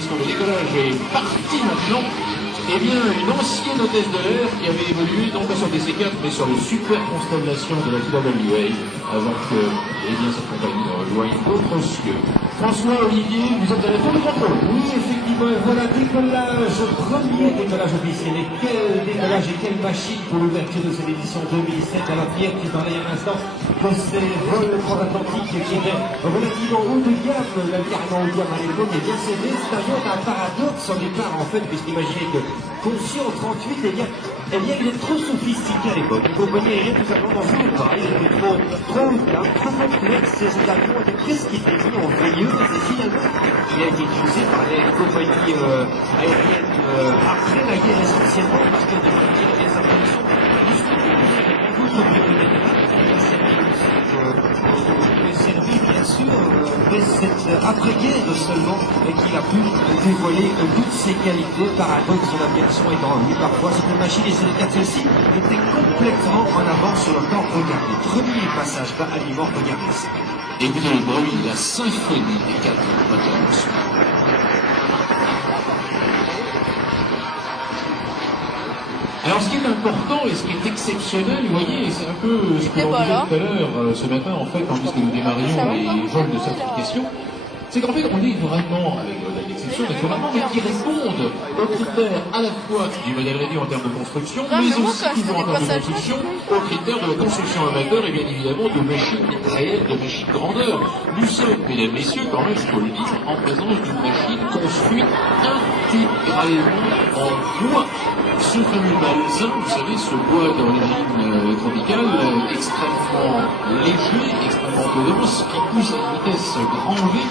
journaliste, le décollage est parti maintenant. Eh bien, une ancienne hôtesse de l'air qui avait évolué, non pas sur des C4, mais sur les super constellations de la TWA, avant que, eh bien, cette compagnie ne rejoigne d'autres cieux. François Olivier, vous êtes à la tour de contrôle. Oui, effectivement, voilà, décollage, premier décollage officiel. Et quel décollage et quelle machine pour l'ouverture de cette édition 2007. Alors, Pierre, tu parlais il y a un instant de ces vols transatlantiques qui étaient relativement haut de gamme, carrément haut de gamme à l'époque. Et bien, c'est d'ailleurs un paradoxe au départ, en fait, puisqu'imaginez que conçu en 38, eh bien, il est trop sophistiqué à l'époque. Une compagnie aérienne, tout simplement, n'en voulait pas. Il était trop complexe. Ces avions étaient presque mis en veilleuse. Et finalement, il a été utilisé par les compagnies aériennes après la guerre essentiellement, parce que depuis les applications, servi bien sûr dès cette après-guerre seulement et qu'il a pu dévoiler toutes ses qualités. Paradoxe de l'aviation étant lui parfois cette machine et celle-ci était complètement en avance sur le temps. Regardez, premier passage bas à l'immense, regardez ça. Écoutez le bruit, la symphonie des quatre moteurs. Alors ce qui est important et ce qui est exceptionnel, vous voyez, c'est un peu ce que l'on disait tout à l'heure, ce matin en fait, tandis que nous démarrions les vols de certification, c'est qu'en fait on est vraiment, avec l'exception naturellement, mais qui répondent aux critères à la fois du modèle réduit en termes de construction, mais aussi toujours en termes de construction, aux critères de la construction amateur et bien évidemment de machines réelles, de machines grandeur. Nous sommes, mesdames, messieurs, quand même, il faut le dire, en présence d'une machine construite intégralement en bois. Ce fameux balsa, vous savez, ce bois d'origine tropicale, extrêmement léger, extrêmement dense, qui pousse à une vitesse grand V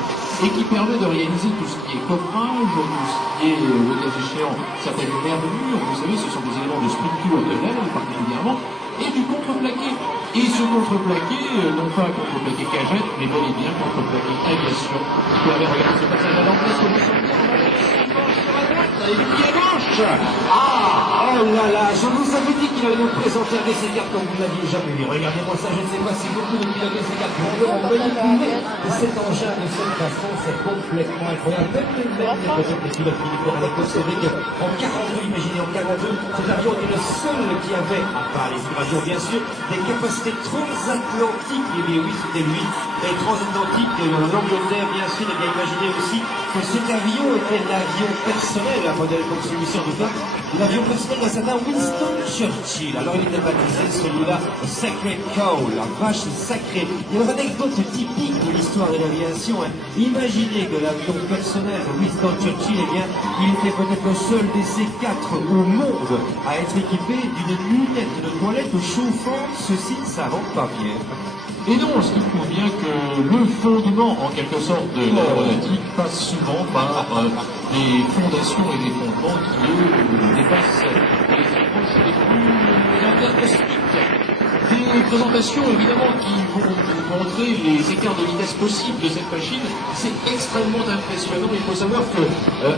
et qui permet de réaliser tout ce qui est coffrage, tout ce qui est, le cas échéant, certaines nervures, vous savez, ce sont des éléments de structure de l'aile particulièrement, et du contreplaqué. Et ce contreplaqué, non pas contreplaqué cagette, mais bel et bien contreplaqué aviation. Vous pouvez regarder ce passage à l'anglais, ce que vous sentez et le pied gauche. Ah, oh là là, je vous avais dit qu'il allait nous présenter un DC4 comme vous l'aviez jamais vu. Regardez-moi ça, je ne sais pas si beaucoup de pilotes DC4 vont manipuler cet engin de cette façon, c'est complètement incroyable. Même peut-être les pilotes militaires à l'époque, c'est vrai qu'en 42, imaginez en 42, cet avion était le seul qui avait, à part les avions bien sûr, des capacités transatlantiques. Et bien oui, c'était lui. Et transatlantique, l'Angleterre bien sûr, et bien imaginez aussi que cet avion était l'avion personnel, un modèle comme celui-ci en tout cas, l'avion personnel d'un certain Winston Churchill. Alors il était baptisé celui-là Sacred Cow, la vache sacrée. Il y a une anecdote typique de l'histoire de l'aviation. Imaginez que l'avion personnel de Winston Churchill, eh bien, il était peut-être le seul des C4 au monde à être équipé d'une lunette de toilette chauffante, ceci ne s'invente pas bien. Et non, ce qui prouve bien que le fondement, en quelque sorte, de l'aéronautique passe souvent par des fondations et des fondements qui, eux, dépassent les approches les plus intercosmiques. Des présentations, évidemment, qui vont vous montrer les écarts de vitesse possibles de cette machine. C'est extrêmement impressionnant. Il faut savoir que,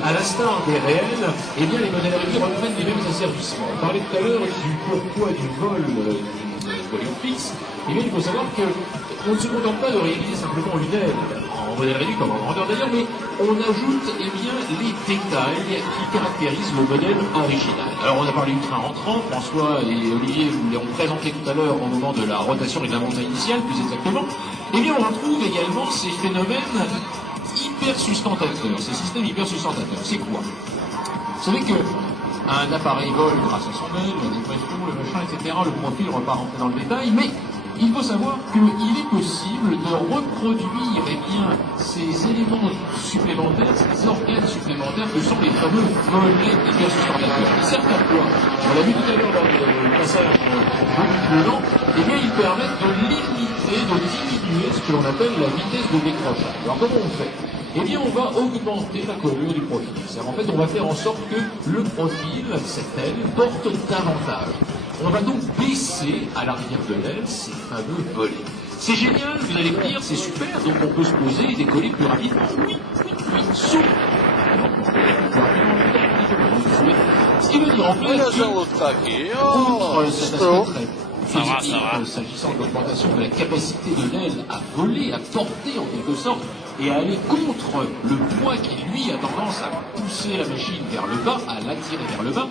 à l'instar des réels, eh bien, les modèles réduits reprennent les mêmes asservissements. On parlait tout à l'heure du pourquoi du vol volume fixe. Eh bien, il faut savoir qu'on ne se contente pas de réaliser simplement une aile, en modèle réduit comme en grandeur d'ailleurs, mais on ajoute eh bien, les détails qui caractérisent le modèle original. Alors on a parlé du train entrant, François et Olivier vous l'ont présenté tout à l'heure au moment de la rotation et de la montée initiale, plus exactement. Eh bien on retrouve également ces phénomènes hypersustentateurs, ces systèmes hypersustentateurs. C'est quoi? Vous savez que un appareil vole grâce à son aile, la dépression, le machin, etc. Le profil, on ne va pas rentrer dans le détail, mais il faut savoir qu'il est possible de reproduire eh bien, ces éléments supplémentaires, ces organes supplémentaires que sont les fameux volets hypersustentateurs. Ils servent à quoi? On l'a vu tout à l'heure lors du passage beaucoup plus lent, eh bien ils permettent de limiter, de diminuer ce que l'on appelle la vitesse de décrochage. Alors comment on fait? Eh bien, on va augmenter la colure du profil. C'est-à-dire, en fait, on va faire en sorte que le profil, cette aile, porte davantage. On va donc baisser à l'arrière de l'aile ces fameux volets. C'est génial, vous allez me dire, c'est super, donc on peut se poser et décoller plus rapidement. Oui, sauf. Ce qui veut dire en fait outre cet aspect très positif, s'agissant de l'augmentation de la capacité de l'aile à voler, à porter en quelque sorte, et à aller contre le poids qui, lui, a tendance à pousser la machine vers le bas, à l'attirer vers le bas,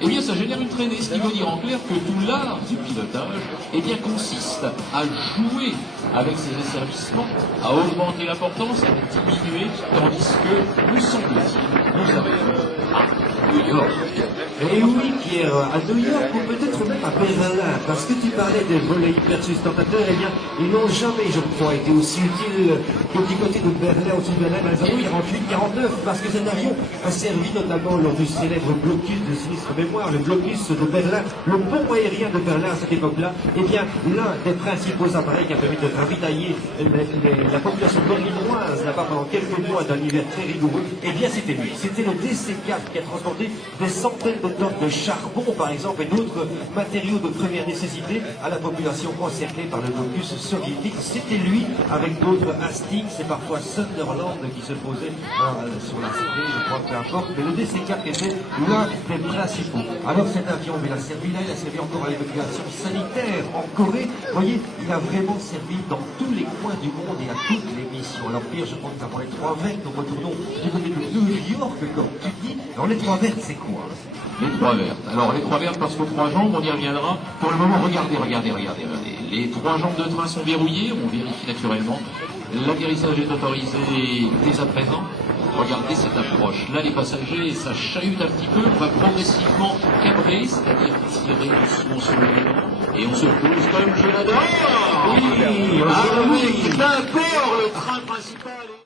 eh bien, ça génère une traînée. Ce qui veut dire en clair que tout l'art du pilotage, eh bien, consiste à jouer avec ces asservissements, à augmenter la portance, à les diminuer, tandis que, nous semble-t-il, nous arrivons à New York. Et oui, Pierre, à New York ou peut-être même à Berlin, parce que tu parlais des volets hyper sustentateurs, eh bien, ils n'ont jamais, je crois, été aussi utiles que du côté de Berlin, au-dessus de Berlin, dans les années 48-49, parce que cet avion a servi notamment lors du célèbre blocus de sinistre mémoire, le blocus de Berlin, le pont aérien de Berlin à cette époque-là, eh bien, l'un des principaux appareils qui a permis de ravitailler la population berlinoise là-bas pendant quelques mois d'un hiver très rigoureux, eh bien, c'était lui. C'était le DC-4 qui a transporté des centaines de tonnes de charbon, par exemple, et d'autres matériaux de première nécessité à la population encerclée par le blocus soviétique. C'était lui, avec d'autres Hastings et parfois Sunderland qui se posaient sur la cité, je crois, peu importe. Mais le DC-4 était l'un des principaux. Alors cet avion, il a servi là, il a servi encore à l'évacuation sanitaire en Corée. Vous voyez, il a vraiment servi dans tous les coins du monde et à toutes les missions. Alors Pierre, je crois que nous avons les trois vertes, nous retournons du côté de New York, comme tu dis. Alors les trois vertes, c'est quoi? Les trois vertes. Alors les trois vertes parce qu'aux trois jambes, on y reviendra. Pour le moment, regardez. Les trois jambes de train sont verrouillées, on vérifie naturellement. L'atterrissage est autorisé dès à présent. Regardez cette approche. Là, les passagers, ça chahute un petit peu. On va progressivement cabrer, c'est-à-dire tirer doucement sur le volant. Et on se pose comme je l'adore. Oui, avec d'abord le train principal.